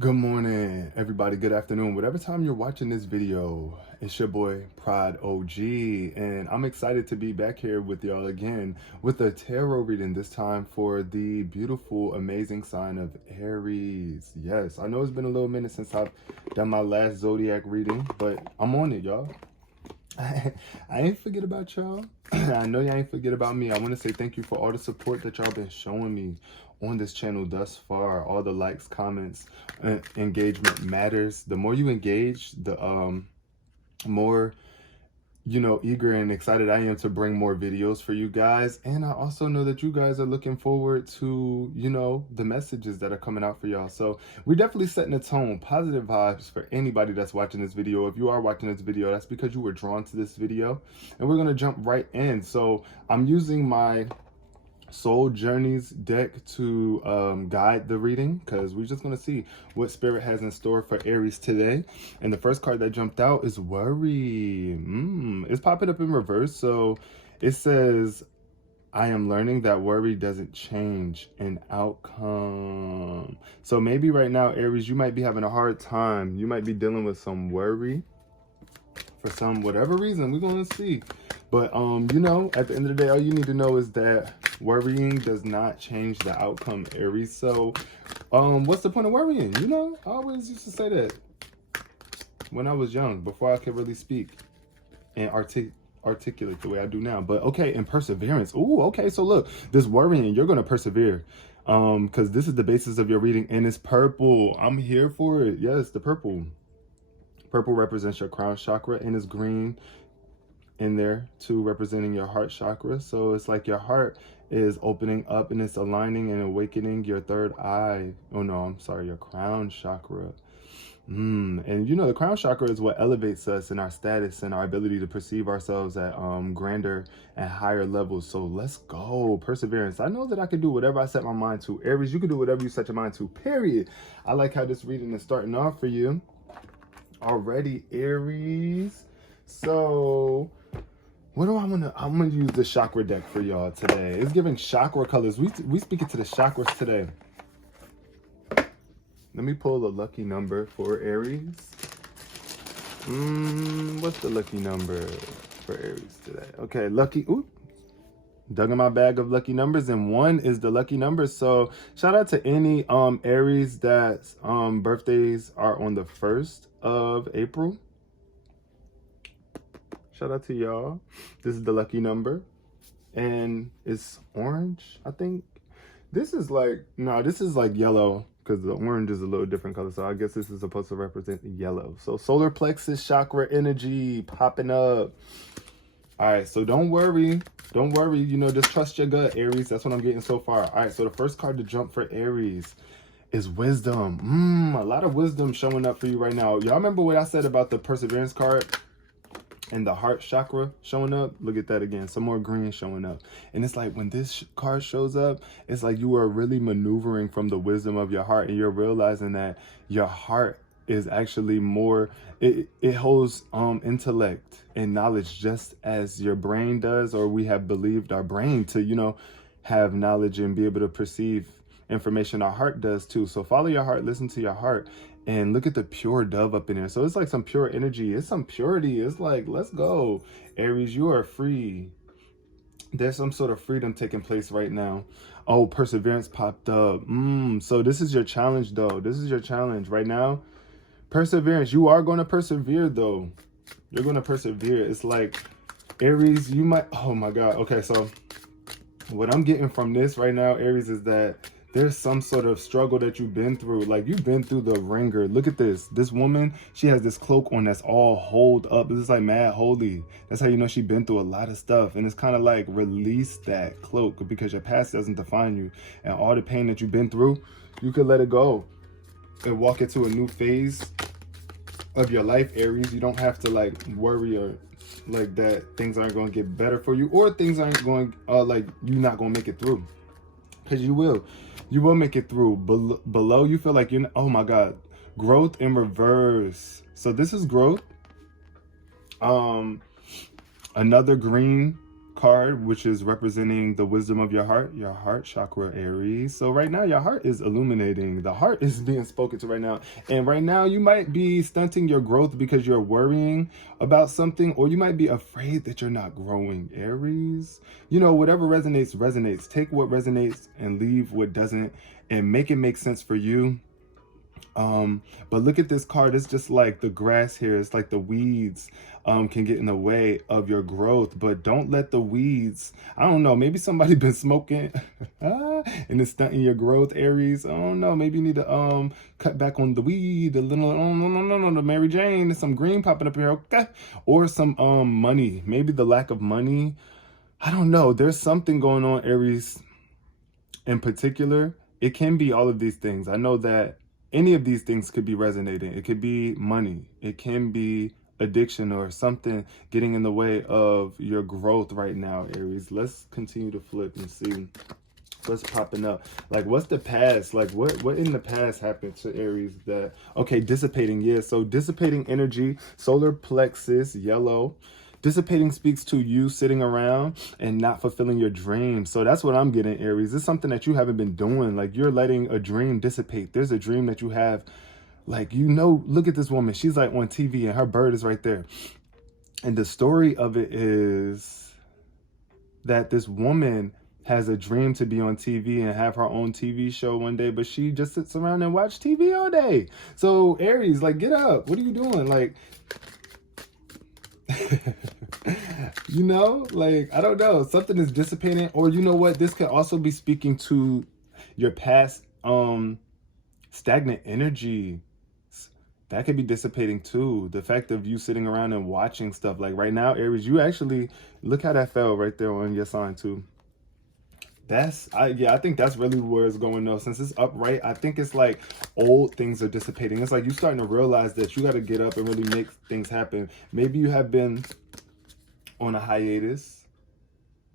Good morning, everybody. Good afternoon. Whatever time you're watching this video, it's your boy Pride OG, and I'm excited to be back here with y'all again with a tarot reading, this time for the beautiful, amazing sign of Aries. Yes, I know it's been a little minute since I've done my last Zodiac reading, but I'm on it, y'all. I ain't forget about y'all. I know y'all ain't forget about me. I want to say thank you for all the support that y'all been showing me on this channel thus far. All the likes, comments, engagement matters. The more you engage, the more eager and excited I am to bring more videos for you guys. And I also know that you guys are looking forward to, the messages that are coming out for y'all. So we're definitely setting a tone, positive vibes for anybody that's watching this video. If you are watching this video, that's because you were drawn to this video. And we're going to jump right in. So I'm using my Soul Journeys deck to guide the reading, because we're just going to see what spirit has in store for Aries today. And the first card that jumped out is worry. It's popping up in reverse. So it says, I am learning that worry doesn't change an outcome. So maybe right now, Aries, you might be having a hard time. You might be dealing with some worry for some whatever reason. We're going to see. But at the end of the day, all you need to know is that worrying does not change the outcome, Aries. So what's the point of worrying? I always used to say that when I was young, before I could really speak and articulate the way I do now. But okay, and perseverance. Ooh, okay. So look, this worrying, you're going to persevere, because this is the basis of your reading, and it's purple. I'm here for it. Yes, the purple. Purple represents your crown chakra, and it's green in there too, representing your heart chakra. So it's like your heart is opening up and it's aligning and awakening your third eye. Oh no, I'm sorry, your crown chakra. And the crown chakra is what elevates us in our status and our ability to perceive ourselves at grander and higher levels. So let's go. Perseverance. I know that I can do whatever I set my mind to. Aries, you can do whatever you set your mind to, period. I like how this reading is starting off for you already, Aries. So what do I'm gonna use the chakra deck for y'all today. It's giving chakra colors. We speaking to the chakras today. Let me pull a lucky number for Aries. What's the lucky number for Aries today? Okay, lucky. Ooh, dug in my bag of lucky numbers, and 1 is the lucky number. So shout out to any Aries that birthdays are on the 1st of April. Shout out to y'all. This is the lucky number. And it's orange, I think. This is like yellow, because the orange is a little different color. So I guess this is supposed to represent yellow. So solar plexus chakra energy popping up. All right, so don't worry. Don't worry. Just trust your gut, Aries. That's what I'm getting so far. All right, so the first card to jump for Aries is wisdom. A lot of wisdom showing up for you right now. Y'all remember what I said about the perseverance card and the heart chakra showing up? Look at that again. Some more green showing up. And it's like when this card shows up, it's like you are really maneuvering from the wisdom of your heart, and you're realizing that your heart is actually more, it holds intellect and knowledge just as your brain does, or we have believed our brain to have knowledge and be able to perceive information. Our heart does too. So follow your heart, listen to your heart, and look at the pure dove up in there. So it's like some pure energy. It's some purity. It's like, let's go, Aries. You are free. There's some sort of freedom taking place right now. Oh, perseverance popped up. So this is your challenge, though. This is your challenge right now. Perseverance. You are going to persevere, though. You're going to persevere. It's like, Aries, you might... Oh, my God. Okay, so what I'm getting from this right now, Aries, is that there's some sort of struggle that you've been through. Like, you've been through the ringer. Look at this. This woman, she has this cloak on that's all holed up. This is like mad holy. That's how you know she's been through a lot of stuff. And it's kind of like, release that cloak, because your past doesn't define you. And all the pain that you've been through, you can let it go and walk into a new phase of your life, Aries. You don't have to like worry or like that things aren't going to get better for you, or things aren't going like you're not going to make it through, because you will make it through. Below, you feel like you're, oh my God, growth in reverse. So this is growth. Another green card, which is representing the wisdom of your heart chakra, Aries. So right now your heart is illuminating. The heart is being spoken to right now. And right now you might be stunting your growth because you're worrying about something, or you might be afraid that you're not growing, Aries. You know, whatever resonates, resonates. Take what resonates and leave what doesn't, and make it make sense for you. But look at this card. It's just like the grass here. It's like the weeds can get in the way of your growth, but don't let the weeds, I don't know, maybe somebody been smoking and it's stunting your growth, Aries. I don't know, maybe you need to cut back on the weed a little. Oh, no, Mary Jane, there's some green popping up here, okay? Or some money, maybe the lack of money. I don't know, there's something going on, Aries, in particular. It can be all of these things. I know that any of these things could be resonating. It could be money. It can be addiction or something getting in the way of your growth right now, Aries. Let's continue to flip and see what's popping up. Like, what's the past? Like, what in the past happened to Aries that, okay, dissipating. Yeah, so dissipating energy, solar plexus, yellow. Dissipating speaks to you sitting around and not fulfilling your dreams. So that's what I'm getting, Aries. It's something that you haven't been doing. Like, you're letting a dream dissipate. There's a dream that you have. Like, you know, look at this woman. She's like on TV and her bird is right there. And the story of it is that this woman has a dream to be on TV and have her own TV show one day, but she just sits around and watch TV all day. So Aries, like, get up. What are you doing? Like, you know, like, I don't know, something is dissipating. Or you know what, this could also be speaking to your past stagnant energy. That could be dissipating too. The fact of you sitting around and watching stuff. Like right now, Aries, you actually, look how that fell right there on your sign too. That's, I think that's really where it's going though. Since it's upright, I think it's like old things are dissipating. It's like you starting to realize that you got to get up and really make things happen. Maybe you have been on a hiatus,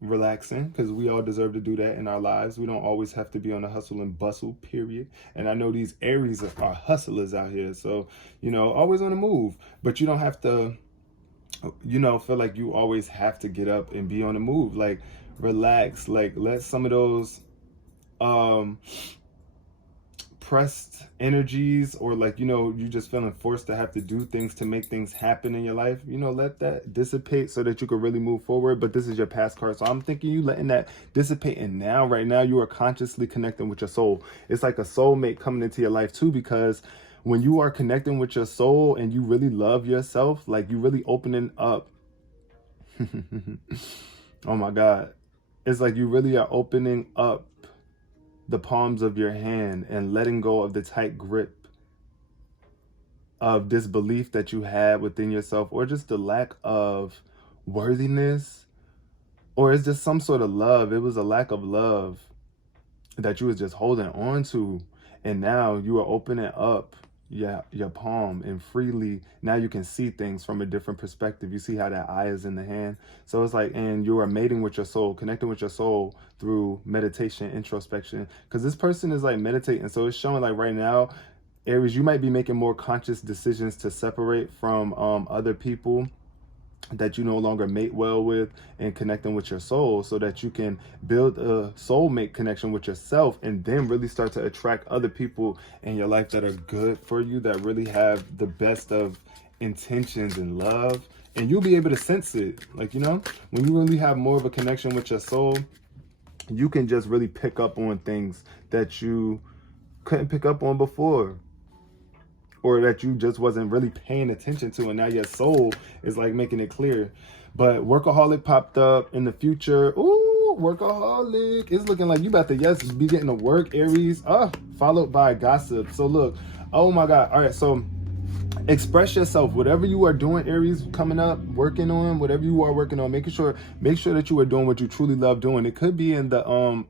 relaxing, because we all deserve to do that in our lives. We don't always have to be on a hustle and bustle, period. And I know these Aries are hustlers out here. So, you know, always on the move. But you don't have to, you know, feel like you always have to get up and be on the move. Like, relax. Like, let some of those pressed energies, or like, you know, you just feeling forced to have to do things to make things happen in your life, you know, let that dissipate so that you can really move forward. But this is your past card, so I'm thinking you letting that dissipate, and now right now you are consciously connecting with your soul. It's like a soulmate coming into your life too, because when you are connecting with your soul and you really love yourself, like you really opening up oh my God, it's like you really are opening up the palms of your hand and letting go of the tight grip of disbelief that you had within yourself, or just the lack of worthiness, or it's just some sort of love. It was a lack of love that you was just holding on to, and now you are opening up your palm, and freely now you can see things from a different perspective. You see how that eye is in the hand. So it's like, and you are mating with your soul, connecting with your soul through meditation, introspection, because this person is like meditating. So it's showing like right now, Aries, you might be making more conscious decisions to separate from other people that you no longer mate well with, and connecting with your soul so that you can build a soulmate connection with yourself, and then really start to attract other people in your life that are good for you, that really have the best of intentions and love. And you'll be able to sense it. Like, you know, when you really have more of a connection with your soul, you can just really pick up on things that you couldn't pick up on before, or that you just wasn't really paying attention to, and now your soul is like making it clear. But workaholic popped up in the future. Ooh, workaholic. It's looking like you about to, yes, be getting to work, Aries. Followed by gossip. So look, oh my God. All right, so express yourself. Whatever you are doing, Aries, coming up, working on, whatever you are working on, make sure that you are doing what you truly love doing. It could be in the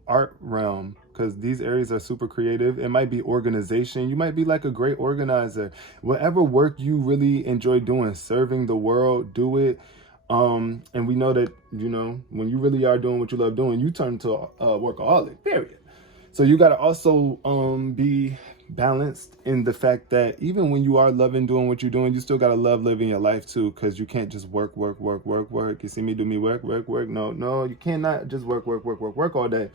art realm, because these Aries are super creative. It might be organization. You might be like a great organizer. Whatever work you really enjoy doing, serving the world, do it. And we know that, you know, when you really are doing what you love doing, you turn to a workaholic, period. So you got to also be balanced in the fact that even when you are loving doing what you're doing, you still gotta love living your life too, because you can't just work, work, work, work, work. You see me do me work, work, work. No, you cannot just work, work, work, work, work all day.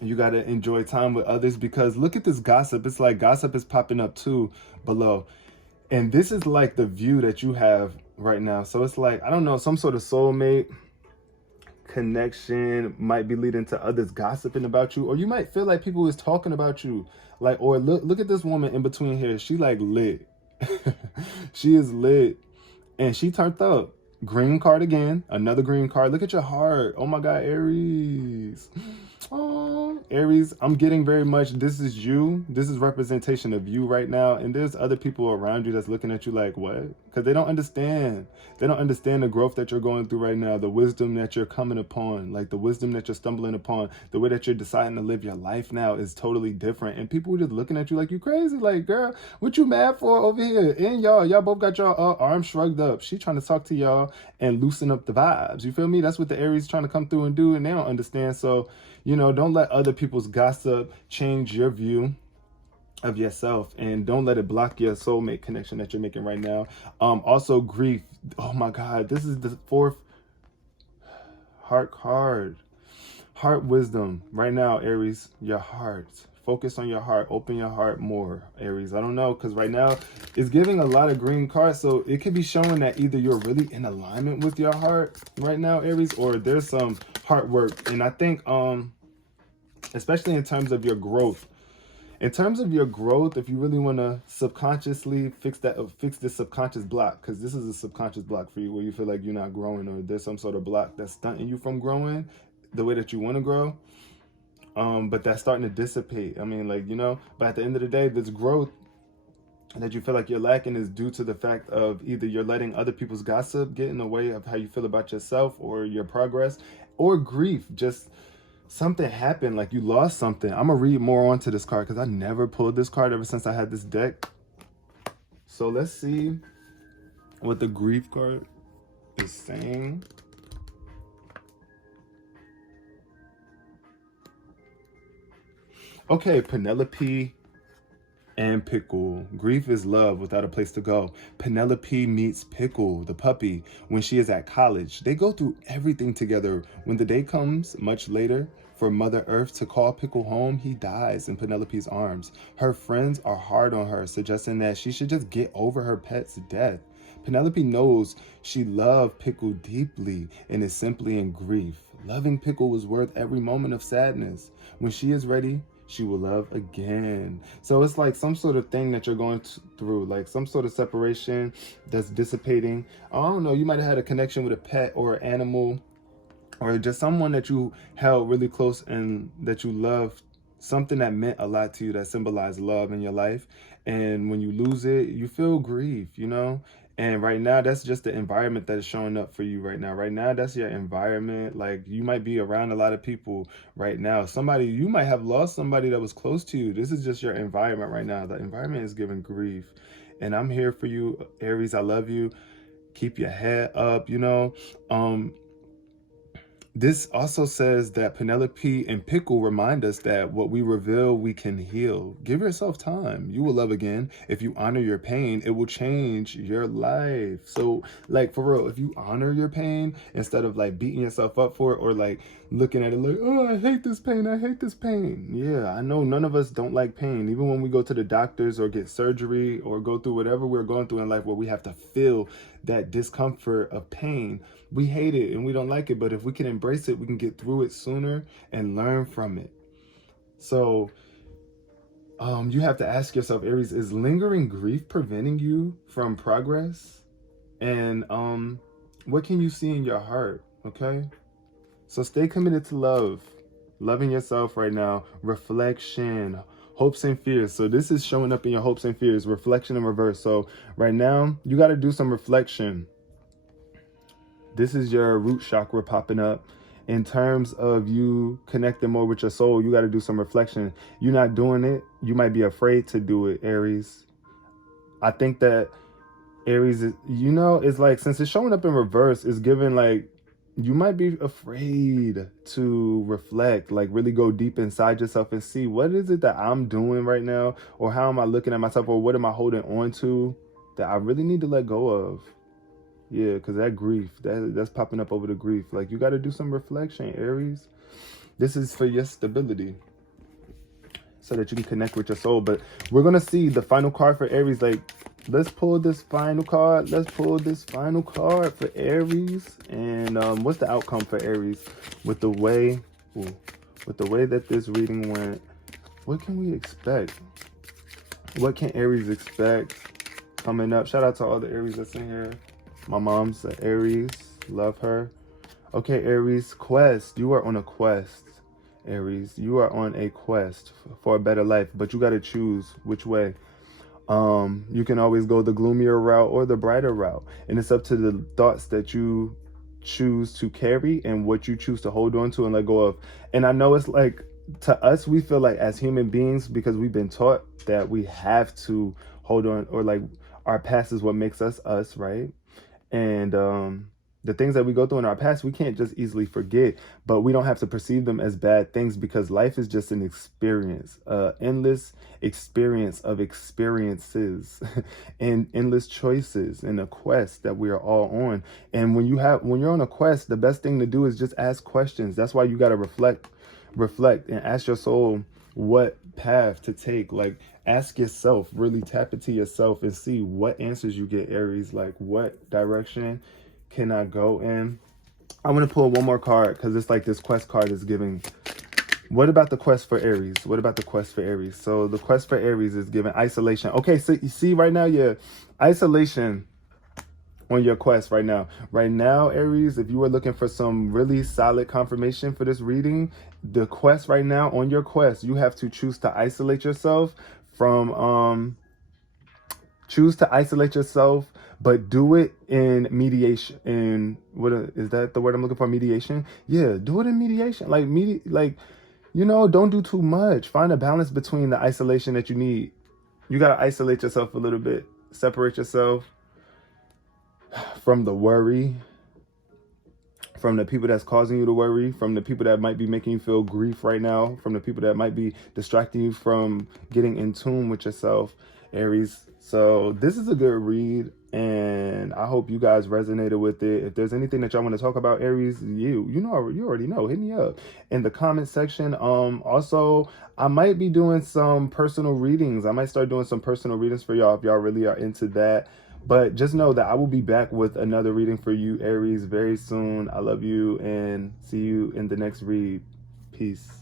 You gotta enjoy time with others, because look at this gossip. It's like gossip is popping up too below. And this is like the view that you have right now. So it's like, I don't know, some sort of soulmate connection might be leading to others gossiping about you, or you might feel like people is talking about you. Like, or look at this woman in between here. She like lit. She is lit. And she turned up. Green card again. Another green card. Look at your heart. Oh my God, Aries. Oh, Aries, I'm getting very much, this is you. This is representation of you right now. And there's other people around you that's looking at you like, what? Because they don't understand. They don't understand the growth that you're going through right now, the wisdom that you're coming upon, like the wisdom that you're stumbling upon, the way that you're deciding to live your life now is totally different. And people are just looking at you like you crazy. Like, girl, what you mad for over here? And y'all both got your arms shrugged up. She trying to talk to y'all and loosen up the vibes. You feel me? That's what the Aries trying to come through and do, and they don't understand. So, you know, don't let other people's gossip change your view of yourself, and don't let it block your soulmate connection that you're making right now. Also, grief. Oh my God, this is the fourth heart card. Heart wisdom right now, Aries. Your heart. Focus on your heart. Open your heart more, Aries. I don't know, because right now it's giving a lot of green cards. So it could be showing that either you're really in alignment with your heart right now, Aries, or there's some heart work. And I think, especially in terms of your growth, if you really want to subconsciously fix this subconscious block, because this is a subconscious block for you where you feel like you're not growing, or there's some sort of block that's stunting you from growing the way that you want to grow. But that's starting to dissipate. I mean, like, you know, but at the end of the day, this growth that you feel like you're lacking is due to the fact of either you're letting other people's gossip get in the way of how you feel about yourself or your progress, or grief. Just something happened, like you lost something. I'm gonna read more onto this card because I never pulled this card ever since I had this deck. So let's see what the grief card is saying. Okay, Penelope and Pickle. Grief is love without a place to go. Penelope meets Pickle, the puppy, when she is at college. They go through everything together. When the day comes, much later, for Mother Earth to call Pickle home, he dies in Penelope's arms. Her friends are hard on her, suggesting that she should just get over her pet's death. Penelope knows she loved Pickle deeply and is simply in grief. Loving Pickle was worth every moment of sadness. When she is ready, she will love again. So it's like some sort of thing that you're going through, like some sort of separation that's dissipating. I don't know, you might have had a connection with a pet or an animal, or just someone that you held really close and that you loved, something that meant a lot to you, that symbolized love in your life. And when you lose it, you feel grief, you know? And right now, that's just the environment that is showing up for you right now. Right now, that's your environment. Like, you might be around a lot of people right now. You might have lost somebody that was close to you. This is just your environment right now. The environment is giving grief. And I'm here for you, Aries. I love you. Keep your head up, you know? This also says that Penelope and Pickle remind us that what we reveal, we can heal. Give yourself time. You will love again. If you honor your pain, it will change your life. So, like, for real, if you honor your pain instead of like beating yourself up for it, or like looking at it like, oh, I hate this pain. I hate this pain. Yeah, I know none of us don't like pain. Even when we go to the doctors or get surgery or go through whatever we're going through in life where we have to feel that discomfort of pain, we hate it and we don't like it. But if we can embrace it, we can get through it sooner and learn from it. So you have to ask yourself, Aries, is lingering grief preventing you from progress? And what can you see in your heart? Okay, so stay committed to loving yourself right now. Reflection, hopes and fears. So this is showing up in your hopes and fears, reflection in reverse. So right now you got to do some reflection. This is your root chakra popping up. In terms of you connecting more with your soul, you got to do some reflection. You're not doing it. You might be afraid to do it, Aries. I think that Aries is, you know, it's like, since it's showing up in reverse, it's giving like you might be afraid to reflect, like really go deep inside yourself and see what is it that I'm doing right now, or how am I looking at myself, or what am I holding on to that I really need to let go of. Yeah, because that grief, that's popping up over the grief. Like, you got to do some reflection, Aries. This is for your stability, so that you can connect with your soul. But we're going to see the final card for Aries. Like, let's pull this final card. Let's pull this final card for Aries. And what's the outcome for Aries with the way, with the way that this reading went? What can we expect? What can Aries expect coming up? Shout out to all the Aries that's in here. My mom's an Aries. Love her. Okay, Aries, quest. You are on a quest. Aries, you are on a quest for a better life, but you got to choose which way. You can always go the gloomier route or the brighter route, and it's up to the thoughts that you choose to carry and what you choose to hold on to and let go of. And I know it's like, to us, we feel like as human beings, because we've been taught that we have to hold on, or like our past is what makes us us, right? And the things that we go through in our past, we can't just easily forget, but we don't have to perceive them as bad things, because life is just an experience, endless experience of experiences and endless choices, and a quest that we are all on. And when you're on a quest, the best thing to do is just ask questions. That's why you got to reflect and ask your soul what path to take. Like, ask yourself, really tap into yourself and see what answers you get, Aries. Like, what direction can I go in? I'm going to pull one more card, because it's like this quest card is giving. What about the quest for Aries? What about the quest for Aries? So the quest for Aries is giving isolation. Okay, so you see right now, yeah, isolation on your quest right now. Right now, Aries, if you were looking for some really solid confirmation for this reading, the quest right now, on your quest, you have to choose to isolate yourself from but do it in mediation. In what is that the word I'm looking for? Mediation? Yeah, do it in mediation. Like, don't do too much. Find a balance between the isolation that you need. You got to isolate yourself a little bit. Separate yourself from the worry, from the people that's causing you to worry, from the people that might be making you feel grief right now, from the people that might be distracting you from getting in tune with yourself, Aries. So this is a good read, and I hope you guys resonated with it. If there's anything that y'all want to talk about, Aries, you already know, hit me up in the comment section. Also, I might be doing some personal readings. I might start doing some personal readings for y'all if y'all really are into that. But just know that I will be back with another reading for you, Aries, very soon. I love you, and see you in the next read. Peace.